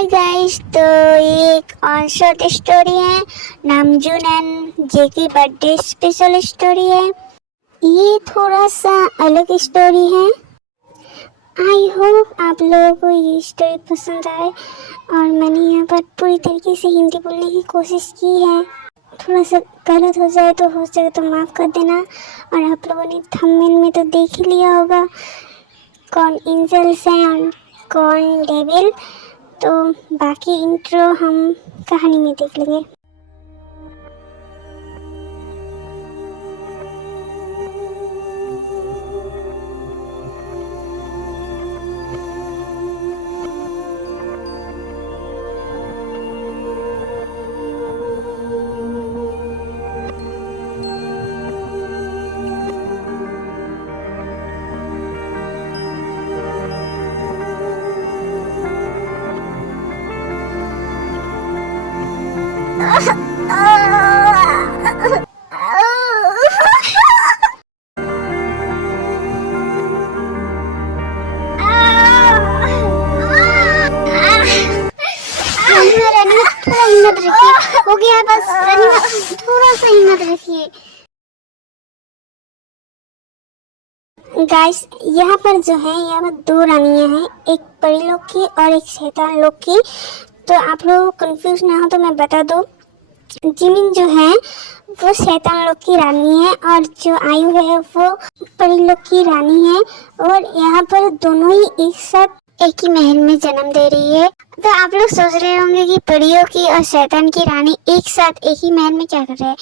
Hi guys, तो ये एक ऑन शॉट स्टोरी है। नामजून एंड जे की बर्थडे स्पेशल स्टोरी है। ये थोड़ा सा अलग स्टोरी है। आई होप आप लोगों को ये स्टोरी पसंद आए। और मैंने यहाँ पर पूरी तरीके से हिंदी बोलने की कोशिश की है। थोड़ा सा गलत हो जाए तो हो सके तो माफ़ कर देना। और आप लोगों ने थंबनेल में तो देख ही लिया होगा कौन एंजल्स हैं और कौन डेविल। तो बाकी इंट्रो हम कहानी में देख लेंगे। थोड़ा हिम्मत रखिए, हो गया बस। थोड़ा सा हिम्मत रखिए गाइस। यहाँ पर जो है, यहाँ पर दो रानियां हैं, एक परी लोग की और एक शैतान लोग की। तो आप लोग कंफ्यूज ना हो तो मैं बता दूं, जिमिन जो है वो शैतान लोग की रानी है और जो आयु है वो परी लोग की रानी है। और यहाँ पर दोनों ही एक साथ एक ही महल में जन्म दे रही है। तो आप लोग सोच रहे होंगे कि परियों की और शैतान की रानी एक साथ एक ही महल में क्या कर रहे हैं।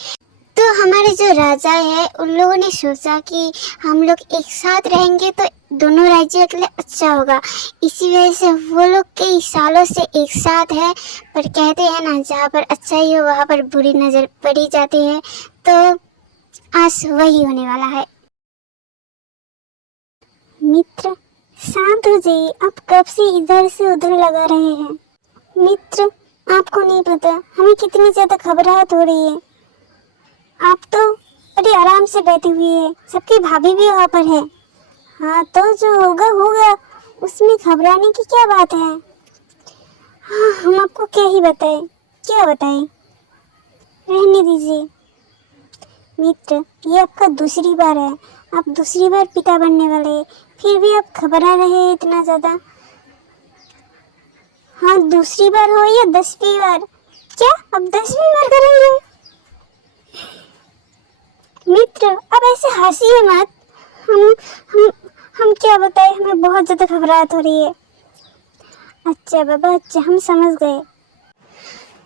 तो हमारे जो राजा है उन लोगों ने सोचा कि हम लोग एक साथ रहेंगे तो दोनों राज्यों के लिए अच्छा होगा। इसी वजह से वो लोग कई सालों से एक साथ है। पर कहते हैं ना, जहाँ पर अच्छा ही हो वहाँ पर बुरी नजर पड़ी जाती है। तो आज वही होने वाला है। मित्र शांत हो जाइए, आप कब से इधर से उधर लगा रहे हैं। मित्र आपको नहीं पता हमें कितनी ज्यादा घबराहट हो रही है। आप तो बड़ी आराम से बैठी हुई है, सबकी भाभी भी वहाँ पर है। हाँ तो जो होगा होगा, उसमें घबराने की क्या बात है। हाँ हम आपको क्या ही बताएं, क्या बताएं, रहने दीजिए। मित्र ये आपका दूसरी बार है, आप दूसरी बार पिता बनने वाले हैं, फिर भी आप घबरा रहे हैं इतना ज़्यादा। हाँ दूसरी बार हो या 10वीं बार, क्या अब 10वीं बार करेंगे। मित्र अब ऐसे हंसिए मत, हम हम हम क्या बताएं, हमें बहुत ज़्यादा घबराहट हो रही है। अच्छा बाबा अच्छा, हम समझ गए।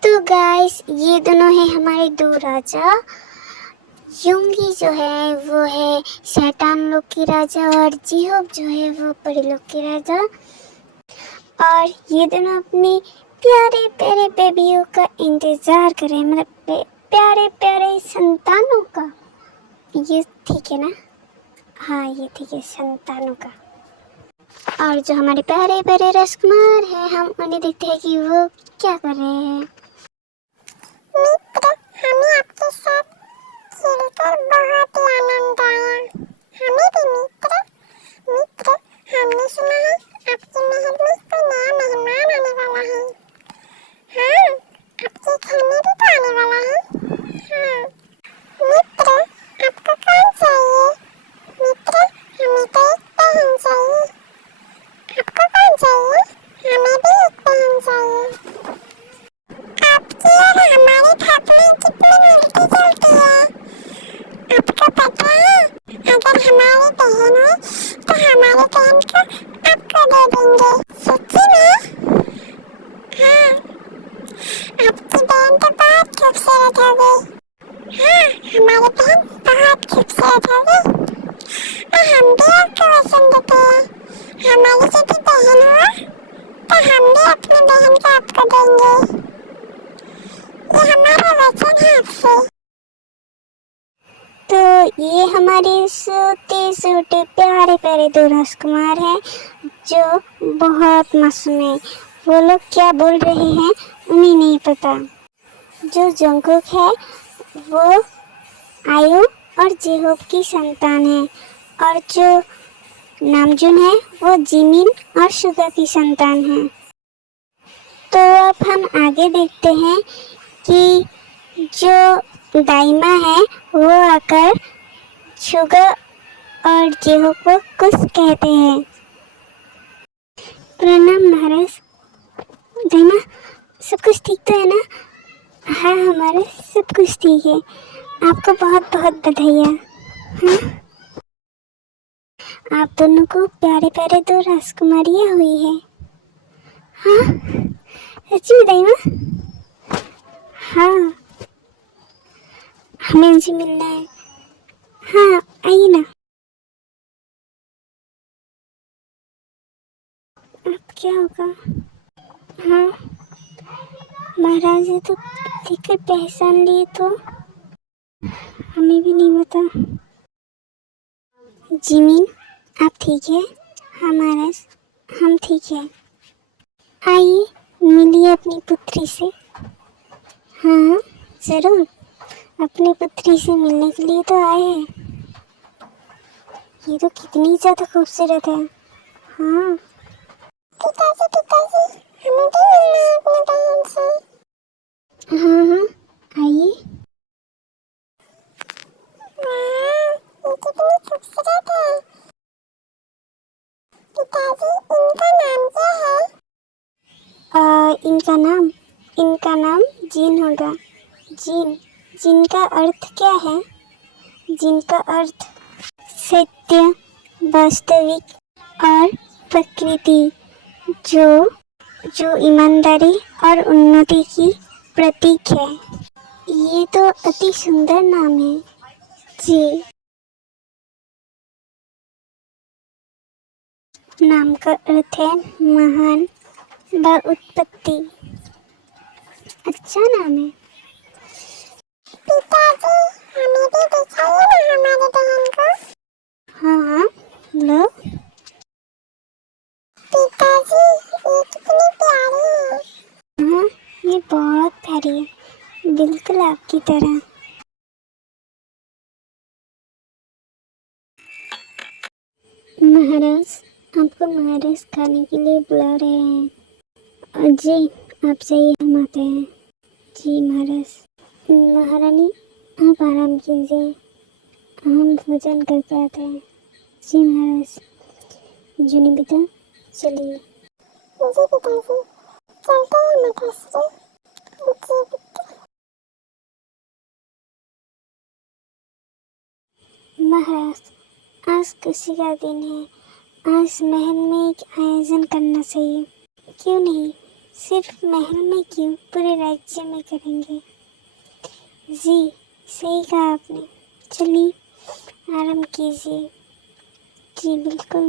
तो गाइस ये दोनों हैं हमारे दो राजा। युंगी जो है वो है शैतान लोग की राजा और जीहोब जो है वो परी लोग की राजा। और ये दोनों अपने प्यारे प्यारे बेबियों का इंतजार कर रहे हैं, मतलब प्यारे प्यारे संतानों का। ये ठीक है ना? हाँ ये ठीक है, संतानों का। और जो हमारे प्यारे प्यारे राजकुमार हैं, हम उन्हें देखते हैं कि वो क्या कर रहे हैं। मित्र हमें आपके साथ खेलकर बहुत ही आनंद आया। हमें भी मित्र। मित्र हमने सुना है आपके महल में कोई नया मेहमान आने वाला है। हाँ आपके घर में भी तो आने वाला है। हाँ मित्र आपको कौन चाहिए। मित्र हमें तो एक बहन चाहिए। आपको कौन चाहिए। हमें भी एक बहन चाहिए। आपकी और हमारे घर में कितनी मिलती जुलती है। आपको पता है अगर हमारी बहन है तो हमारे बहन को आपको दे देंगे। सच्ची में? हाँ आपकी बहन तो बहुत खूबसूरत होगी। हाँ हमारी बहन बहुत खूबसूरत होगी और हम भी आपको वचन देते हैं, हमारी यदि बहन हो तो हम भी अपनी बहन को आपको देंगे। ये हमारा वचन है आपसे। तो ये हमारे छोटे छोटे प्यारे प्यारे दो राजकुमार हैं जो बहुत मासूम है। वो लोग क्या बोल रहे हैं उन्हें नहीं पता। जो जंगकुक है वो आयु और जेहोब की संतान है और जो नामजून है वो जिमिन और सुगा की संतान है। तो अब हम आगे देखते हैं कि जो दाइमा है वो आकर शुगर और जेहो को कुछ कहते हैं। प्रणाम महाराज। दाइमा, सब कुछ ठीक तो है ना? हाँ हमारा सब कुछ ठीक है। आपको बहुत बहुत बधाइयाँ। हाँ, आप दोनों को प्यारे प्यारे 2 राजकुमारियाँ हुई है। हाँ सच्ची में दाइमा? हाँ, हमें उनसे मिलना है। हाँ आइए ना। अब क्या होगा? हाँ, महाराज ने तो देखकर पहचान लिए तो हमें भी नहीं पता। जिमिन, आप ठीक है? हाँ महाराज, हम ठीक है। आइए मिलिए अपनी पुत्री से। हाँ जरूर, अपनी पुत्री से मिलने के लिए तो आए हैं। ये तो कितनी ज्यादा खूबसूरत है। हाँ पिताजी, हमें भी मिलना है अपनी बहन से। हाँ हाँ आइए। वाह, ये कितनी खूबसूरत है। पिताजी, इनका नाम क्या है? इनका नाम जीन होगा। जीन का अर्थ क्या है? जीन का अर्थ सत्य, वास्तविक और प्रकृति, जो ईमानदारी और उन्नति की प्रतीक है। ये तो अति सुंदर नाम है। जी, नाम का अर्थ है महान व उत्पत्ति। अच्छा नाम है। पिताजी, हमें भी दिखाइए ना हमारी बहन को। हाँ लो। पिताजी, ये कितनी प्यारी है। हाँ, ये बहुत प्यारी है, बिल्कुल आपकी तरह। महाराज, आपको महाराज खाने के लिए बुला रहे हैं। जी, आप सही, हम आते हैं। जी महाराज। महारानी, आप आराम कीजिए, हम भोजन करके आते हैं। जी महाराज। जुनी बेटा, चलिए। जी पिताजी, चलते हैं माताश्री। जी बेटा। महाराज, आज खुशी का दिन है। आज महल में एक आयोजन करना चाहिए। क्यों नहीं, सिर्फ महल में क्यों, पूरे राज्य में करेंगे। जी, सही कहा आपने। चलिए आराम कीजिए। जी बिल्कुल।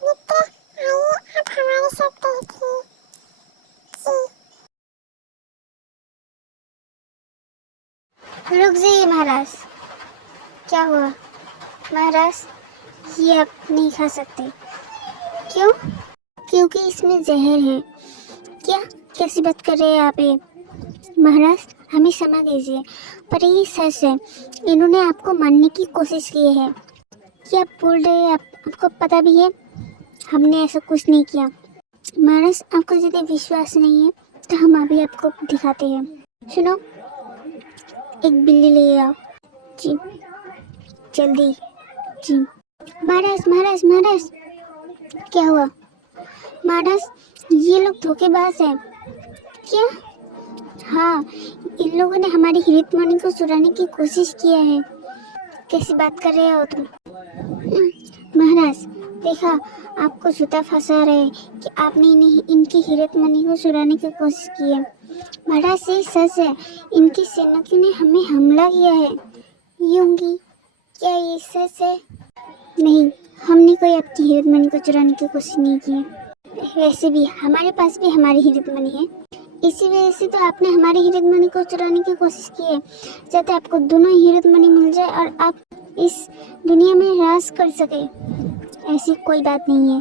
मित्र, आइए आप हमारे साथ बैठिए। जी। रुक जाइए महाराज। क्या हुआ? महाराज, ये आप नहीं खा सकते। क्यों? क्योंकि इसमें जहर है। क्या? कैसी बात कर रहे हैं आप ये? महाराज, हमें क्षमा कीजिए, पर ये सच है। इन्होंने आपको मारने की कोशिश की है। क्या आप बोल रहे हैं? आपको पता भी है हमने ऐसा कुछ नहीं किया। महाराज, आपको यदि विश्वास नहीं है तो हम अभी आपको दिखाते हैं। सुनो, एक बिल्ली ले आओ। जी जल्दी। जी। महाराज महाराज महाराज, क्या हुआ? महाराज, ये लोग धोखेबाज हैं। क्या? हाँ, इन लोगों ने हमारी हिरतमणि को चुराने की कोशिश किया है। कैसी बात कर रहे हो तुम? महाराज, देखा, आपको झूठा फंसा रहे हैं कि आपने इनकी हिरतमणि को चुराने की कोशिश की है। महाराज, ये सच है। इनकी सैनिकों ने हमें हमला किया है। यूंगी, क्या ये सच है? नहीं, हमने कोई आपकी हिरतमणि को चुराने की कोशिश नहीं की है। वैसे भी हमारे पास भी हमारी हिरतमणि है। इसी वजह से तो आपने हमारी हिरतमणि को चुराने की कोशिश की है, जाते आपको दोनों हिरतमणि मिल जाए और आप इस दुनिया में राज कर सके। ऐसी कोई बात नहीं है।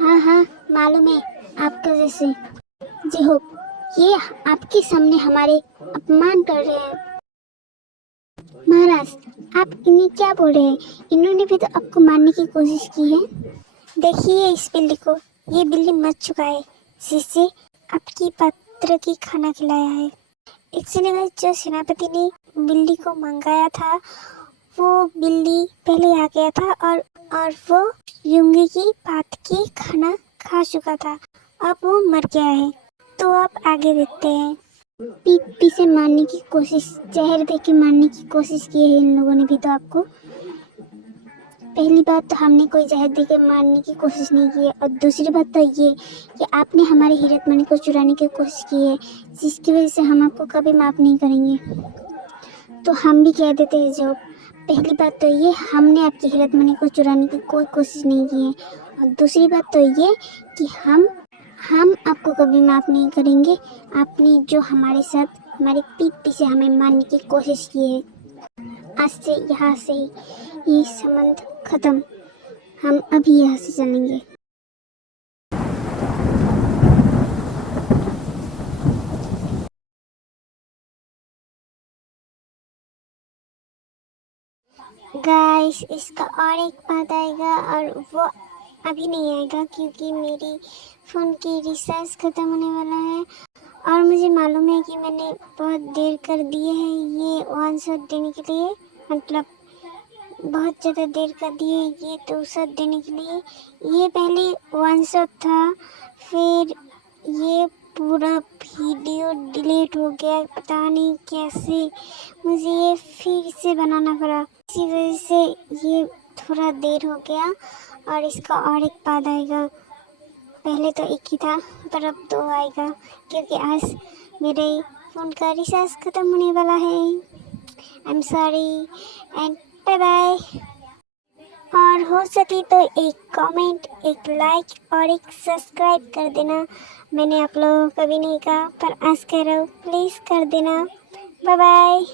हाँ हाँ, मालूम है आपके जैसे। जी हो, ये आपके सामने हमारे अपमान कर रहे हैं। महाराज, आप इन्हें क्या बोल रहे हैं? इन्होंने भी तो आपको मारने की कोशिश की है। देखिए इस बिल्ली को, ये बिल्ली मर चुका है, जिससे आपकी पात्र की खाना खिलाया है। एक्चुअली गाइस, जो सेनापति ने बिल्ली को मंगाया था वो बिल्ली पहले आ गया था और वो युंगी की बात की खाना खा चुका था। अब वो मर गया है। तो आप आगे देखते हैं। पी से मारने की कोशिश, जहर दे के मारने की कोशिश की है इन लोगों ने भी। तो आपको पहली बात तो हमने कोई जहर दे के मारने की कोशिश नहीं की है, और दूसरी बात तो ये कि आपने हमारे हीरत मणि को चुराने की कोशिश की है, जिसकी वजह से हम आपको कभी माफ़ नहीं करेंगे। तो हम भी कह देते हैं जो पहली बात तो ये, हमने आपकी हीरत मणि को चुराने की कोई कोशिश नहीं की है, और दूसरी बात तो ये कि हम आपको कभी माफ़ नहीं करेंगे। आपने जो हमारे साथ हमारे पीठ पीछे हमें मारने की कोशिश की है, आज से यहाँ से ये संबंध खत्म। हम अभी यहाँ से चलेंगे। गाइस, इसका और एक बात आएगा और वो अभी नहीं आएगा क्योंकि मेरी फ़ोन की रिचार्ज ख़त्म होने वाला है, और मुझे मालूम है कि मैंने बहुत देर कर दिए है ये वन शॉट देने के लिए। मतलब बहुत ज़्यादा देर कर दिए ये 2 शॉट देने के लिए। ये पहले वन शॉट था, फिर ये पूरा वीडियो डिलीट हो गया, पता नहीं कैसे मुझे ये फिर से बनाना पड़ा। इसी वजह से ये थोड़ा देर हो गया, और इसका और एक बाद आएगा। पहले तो एक ही था पर अब 2 आएगा क्योंकि आज मेरे फ़ोन का रिचार्ज ख़त्म होने वाला है। I am sorry and bye bye. और हो सके तो एक कमेंट, एक लाइक और एक सब्सक्राइब कर देना। मैंने आप लोगों को कभी नहीं कहा पर आज कह रहा हूँ, प्लीज़ कर देना। Bye bye.